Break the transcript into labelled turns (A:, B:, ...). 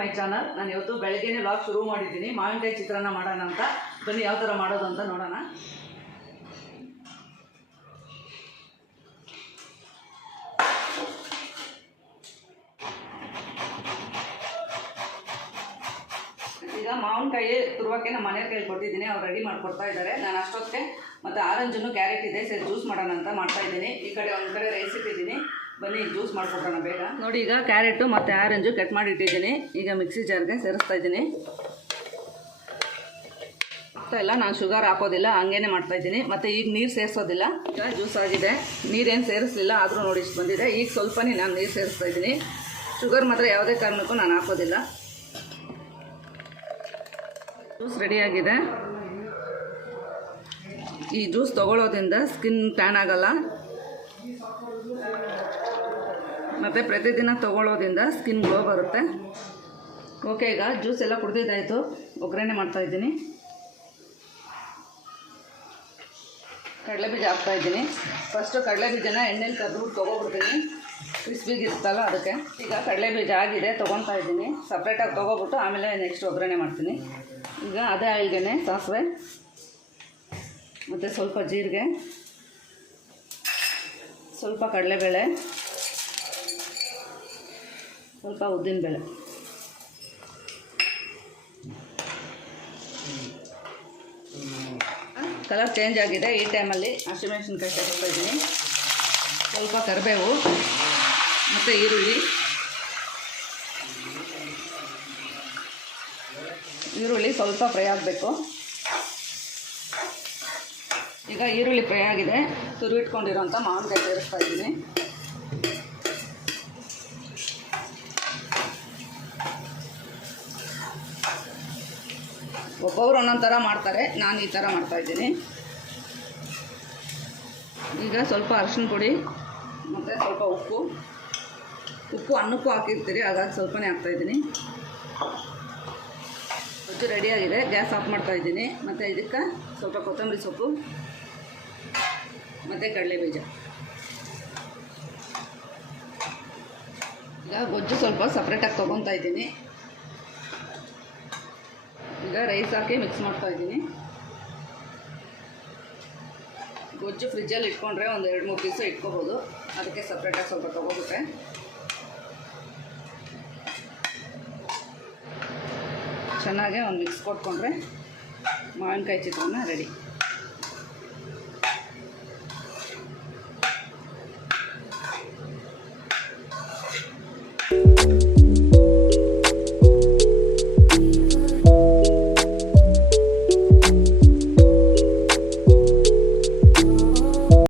A: My channel ನಾನು ಇವತ್ತು ಬೆಳಗ್ಗೆನೇ ಲಾಗ್ ಶುರು ಮಾಡಿದ್ದೀನಿ. ಮಾವಿನಕಾಯಿ ಚಿತ್ರಾನ್ನ ಮಾಡೋಣ ಅಂತ. ಬನ್ನಿ ಯಾವ ಥರ ಮಾಡೋದು ಅಂತ ನೋಡೋಣ. ಈಗ ಮಾವಿನಕಾಯಿ ತುರುವಕ್ಕೆ ನಮ್ಮ ಮನೆಯ ಕೈಲಿ ಕೊಟ್ಟಿದ್ದೀನಿ. ಅವ್ರು ರೆಡಿ ಮಾಡಿಕೊಡ್ತಾ ಇದ್ದಾರೆ. ನಾನು ಅಷ್ಟೊತ್ತಿಗೆ ಮತ್ತು ಆರೆಂಜನ್ನು ಕ್ಯಾರೆಟ್ ಇದೆ. ಸರಿ ಜ್ಯೂಸ್ ಮಾಡೋಣ ಅಂತ ಮಾಡ್ತಾ ಇದ್ದೀನಿ. ಈ ಕಡೆ ಒಂದು ಕಡೆ ರೈಸ್ ಇಟ್ಟಿದ್ದೀನಿ. ಬನ್ನಿ ಜ್ಯೂಸ್ ಮಾಡ್ಕೊಟ್ಟೋಣ ಬೇಗ. ನೋಡಿ, ಈಗ ಕ್ಯಾರೆಟು ಮತ್ತು ಆರೆಂಜು ಕಟ್ ಮಾಡಿ ಇಟ್ಟಿದ್ದೀನಿ ಈಗ ಮಿಕ್ಸಿ ಜಾರ್ಗೆ ಸೇರಿಸ್ತಾ ಇದ್ದೀನಿ. ಇಲ್ಲ ನಾನು ಶುಗರ್ ಹಾಕೋದಿಲ್ಲ, ಹಂಗೇನೆ ಮಾಡ್ತಾ ಇದ್ದೀನಿ. ಮತ್ತು ಈಗ ನೀರು ಸೇರಿಸೋದಿಲ್ಲ. ಜ್ಯೂಸ್ ಆಗಿದೆ. ನೀರೇನು ಸೇರಿಸಲಿಲ್ಲ, ಆದರೂ ನೋಡಿ ಇಷ್ಟು ಬಂದಿದೆ. ಈಗ ಸ್ವಲ್ಪನೇ ನಾನು ನೀರು ಸೇರಿಸ್ತಾ ಇದ್ದೀನಿ. ಶುಗರ್ ಮಾತ್ರ ಯಾವುದೇ ಕಾರಣಕ್ಕೂ ನಾನು ಹಾಕೋದಿಲ್ಲ. ಜ್ಯೂಸ್ ರೆಡಿಯಾಗಿದೆ ಈ ಜ್ಯೂಸ್ ತಗೊಳ್ಳೋದ್ರಿಂದ ಸ್ಕಿನ್ ಟ್ಯಾನ್ ಆಗಲ್ಲ. ಮತ್ತು ಪ್ರತಿದಿನ ತೊಗೊಳ್ಳೋದ್ರಿಂದ ಸ್ಕಿನ್ ಗ್ಲೋ ಬರುತ್ತೆ. ಓಕೆ ಈಗ ಜ್ಯೂಸ್ ಎಲ್ಲ ಕುಡ್ದಿದ್ದಾಯಿತು. ಒಗ್ಗರಣೆ ಮಾಡ್ತಾಯಿದ್ದೀನಿ ಕಡಲೆ ಬೀಜ ಹಾಕ್ತಾಯಿದ್ದೀನಿ ಫಸ್ಟು ಕಡಲೆ ಬೀಜನ ಎಣ್ಣೆಲಿ ಕರ್ದ್ಬಿಟ್ಟು ತೊಗೊಬಿಡ್ತೀನಿ. ಕ್ರಿಸ್ಪಿಗಿರುತ್ತಲ್ಲ ಅದಕ್ಕೆ. ಈಗ ಕಡಲೆ ಬೀಜ ಆಗಿದೆ ತೊಗೊತಾ ಇದ್ದೀನಿ. ಸಪ್ರೇಟಾಗಿ ತೊಗೊಬಿಟ್ಟು ಆಮೇಲೆ ನೆಕ್ಸ್ಟ್ ಒಗ್ಗರಣೆ ಮಾಡ್ತೀನಿ. ಈಗ ಅದೇ ಆಯಿಲ್ಗೆನೆ ಸಾಸಿವೆ, ಮತ್ತು ಸ್ವಲ್ಪ ಜೀರಿಗೆ, ಸ್ವಲ್ಪ ಕಡಲೆಬೇಳೆ ಸ್ವಲ್ಪ ಉದ್ದಿನಬೇಳೆ ಕಲರ್ ಚೇಂಜ್ ಆಗಿದೆ ಈ ಟೈಮಲ್ಲಿ ಹಸಿಮೆಣಸಿನ್ಕಾಯಿ ಇದ್ದೀನಿ. ಸ್ವಲ್ಪ ಕರಿಬೇವು ಮತ್ತು ಈರುಳ್ಳಿ. ಈರುಳ್ಳಿ ಸ್ವಲ್ಪ ಫ್ರೈ ಆಗಬೇಕು. ಈಗ ಈರುಳ್ಳಿ ಫ್ರೈ ಆಗಿದೆ. ತುರಿವಿಟ್ಕೊಂಡಿರೋಂಥ ಮಾವಿನಕಾಯಿ ಸೇರಿಸ್ತಾ ಇದ್ದೀನಿ. ಒಬ್ಬೊಬ್ರು ಒಂದೊಂದು ಥರ ಮಾಡ್ತಾರೆ, ನಾನು ಈ ಥರ ಮಾಡ್ತಾಯಿದ್ದೀನಿ ಈಗ ಸ್ವಲ್ಪ ಅರಿಶಿನ ಪುಡಿ, ಮತ್ತು ಸ್ವಲ್ಪ ಉಪ್ಪು. ಉಪ್ಪು ಅನ್ನಕ್ಕೂ ಹಾಕಿರ್ತೀರಿ, ಹಾಗಾಗಿ ಸ್ವಲ್ಪನೇ ಹಾಕ್ತಾಯಿದ್ದೀನಿ ಗೊಜ್ಜು ರೆಡಿಯಾಗಿದೆ ಗ್ಯಾಸ್ ಆಫ್ ಮಾಡ್ತಾ ಇದ್ದೀನಿ. ಮತ್ತು ಇದಕ್ಕೆ ಸ್ವಲ್ಪ ಕೊತ್ತಂಬರಿ ಸೊಪ್ಪು, ಮತ್ತು ಕಡಲೆ ಬೀಜ. ಈಗ ಗೊಜ್ಜು ಸ್ವಲ್ಪ ಸಪ್ರೇಟಾಗಿ ತೊಗೊತಾ ಇದ್ದೀನಿ. ಈಗ ರೈಸ್ ಹಾಕಿ ಮಿಕ್ಸ್ ಮಾಡ್ತಾ ಇದ್ದೀನಿ. ಗೊಜ್ಜು ಫ್ರಿಜ್ಜಲ್ಲಿ ಇಟ್ಕೊಂಡ್ರೆ ಒಂದು ಎರಡು ಮೂರು ದಿವಸ ಇಟ್ಕೋಬೋದು. ಅದಕ್ಕೆ ಸಪ್ರೇಟಾಗಿ ಸ್ವಲ್ಪ ತೊಗೋಬಿಟ್ಟೆ. ಚೆನ್ನಾಗೆ ಒಂದು ಮಿಕ್ಸ್ ಕೊಟ್ಕೊಂಡ್ರೆ ಮಾವಿನಕಾಯಿ ಚಿತ್ರಾನ್ನ ರೆಡಿ